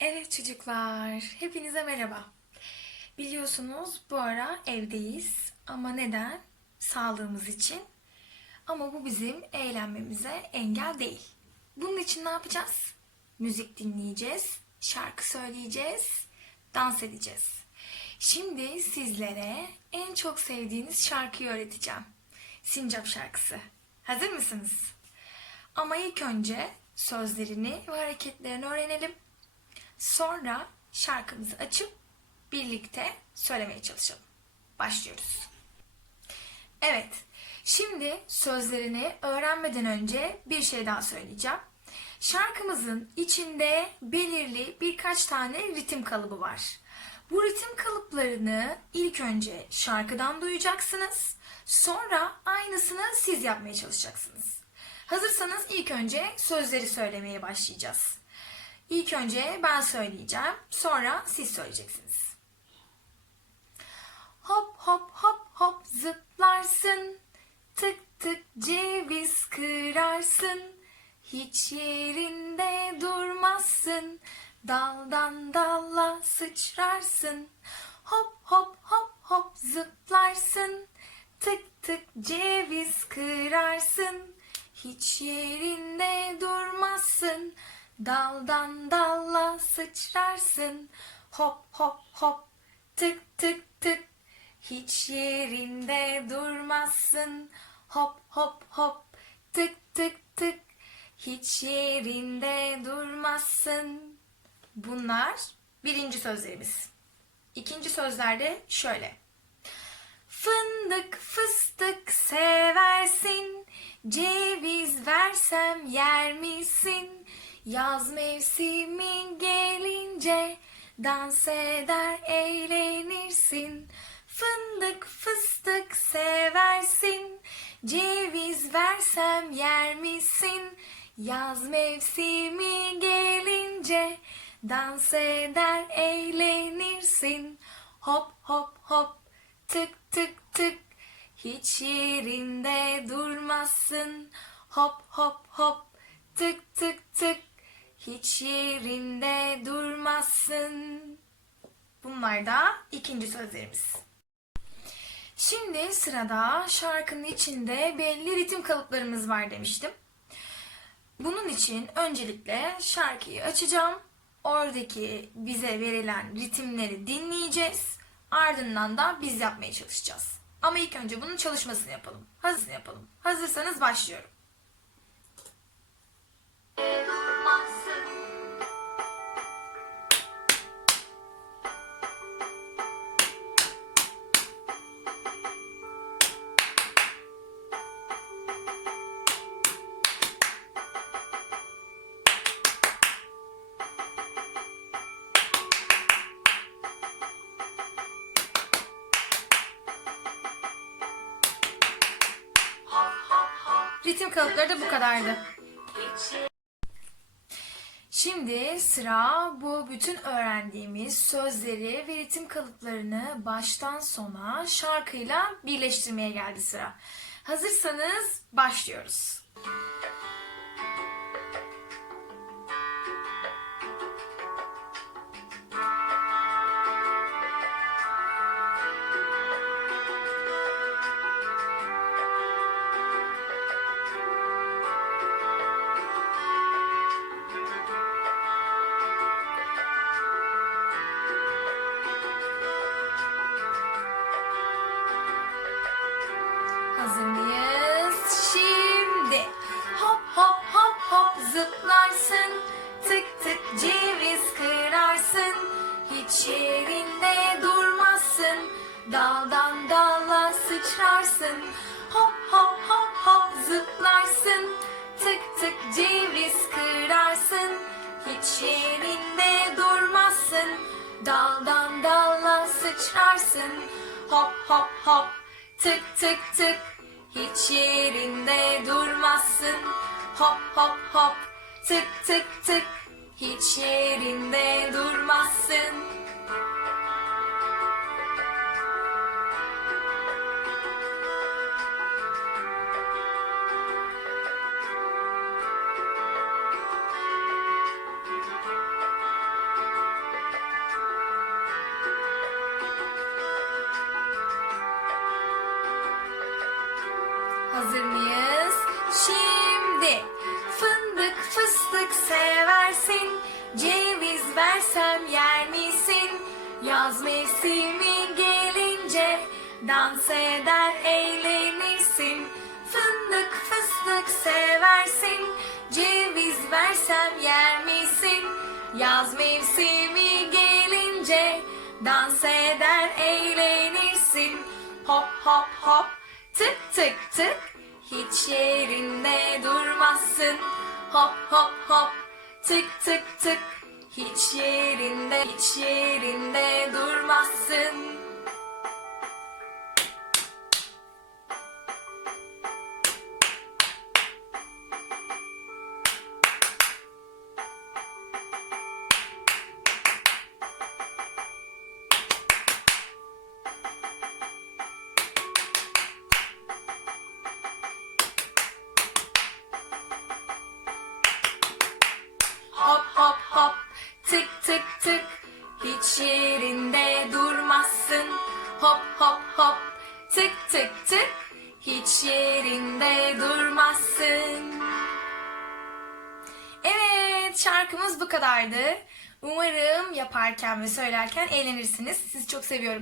Evet çocuklar, hepinize merhaba. Biliyorsunuz bu ara evdeyiz ama neden? Sağlığımız için. Ama bu bizim eğlenmemize engel değil. Bunun için ne yapacağız? Müzik dinleyeceğiz, şarkı söyleyeceğiz, dans edeceğiz. Şimdi sizlere en çok sevdiğiniz şarkıyı öğreteceğim. Sincap şarkısı. Hazır mısınız? Ama ilk önce sözlerini ve hareketlerini öğrenelim. Sonra şarkımızı açıp birlikte söylemeye çalışalım. Başlıyoruz. Evet, şimdi sözlerini öğrenmeden önce bir şey daha söyleyeceğim. Şarkımızın içinde belirli birkaç tane ritim kalıbı var. Bu ritim kalıplarını ilk önce şarkıdan duyacaksınız. Sonra aynısını siz yapmaya çalışacaksınız. Hazırsanız ilk önce sözleri söylemeye başlayacağız. İlk önce ben söyleyeceğim. Sonra siz söyleyeceksiniz. Hop hop hop hop zıplarsın. Tık tık ceviz kırarsın. Hiç yerinde durmazsın. Daldan dalla sıçrarsın. Hop hop hop hop zıplarsın. Tık tık ceviz kırarsın. Hiç yerinde durmazsın. Daldan dalla sıçrarsın. Hop hop hop tık tık tık. Hiç yerinde durmazsın. Hop hop hop tık tık tık. Hiç yerinde durmazsın. Bunlar birinci sözlerimiz. İkinci sözlerde şöyle. Fındık fıstık seversin. Ceviz versem yer misin? Yaz mevsimi gelince dans eder eğlenirsin. Fındık fıstık seversin. Ceviz versem yer misin? Yaz mevsimi gelince dans eder eğlenirsin. Hop hop hop tık tık tık hiç yerinde durmazsın. Hop hop hop tık tık tık hiç yerinde durmazsın. Bunlar da ikinci sözlerimiz. Şimdi sırada şarkının içinde belli ritim kalıplarımız var demiştim. Bunun için öncelikle şarkıyı açacağım. Oradaki bize verilen ritimleri dinleyeceğiz. Ardından da biz yapmaya çalışacağız. Ama ilk önce bunun çalışmasını yapalım. Hazırsın yapalım. Hazırsanız başlıyorum. Ritim kalıpları da bu kadardı. Şimdi sıra bu bütün öğrendiğimiz sözleri ve ritim kalıplarını baştan sona şarkıyla birleştirmeye geldi sıra. Hazırsanız başlıyoruz. Hazır mıyız? Şimdi hop hop hop hop zıplarsın. Tık tık ceviz kırarsın. Hiç yerinde durmazsın. Daldan dala sıçrarsın. Hop hop hop hop zıplarsın. Tık tık ceviz kırarsın. Hiç yerinde durmazsın. Daldan dala sıçrarsın. Hop hop hop tık tık tık. Hiç yerinde durmazsın. Hop hop hop tık tık tık. Hiç yerinde durmazsın. Hazır mıyız? Şimdi fındık fıstık seversin. Ceviz versem yer misin? Yaz mevsimi gelince dans eder eğlenirsin. Fındık fıstık seversin. Ceviz versem yer misin? Yaz mevsimi gelince dans eder eğlenirsin. Hop hop hop tık tık tık hiç yerinde durmazsın. Hop hop hop tık tık tık hiç yerinde hiç yerinde durmazsın. Yerinde durmazsın. Evet şarkımız bu kadardı. Umarım yaparken ve söylerken eğlenirsiniz. Sizi çok seviyorum.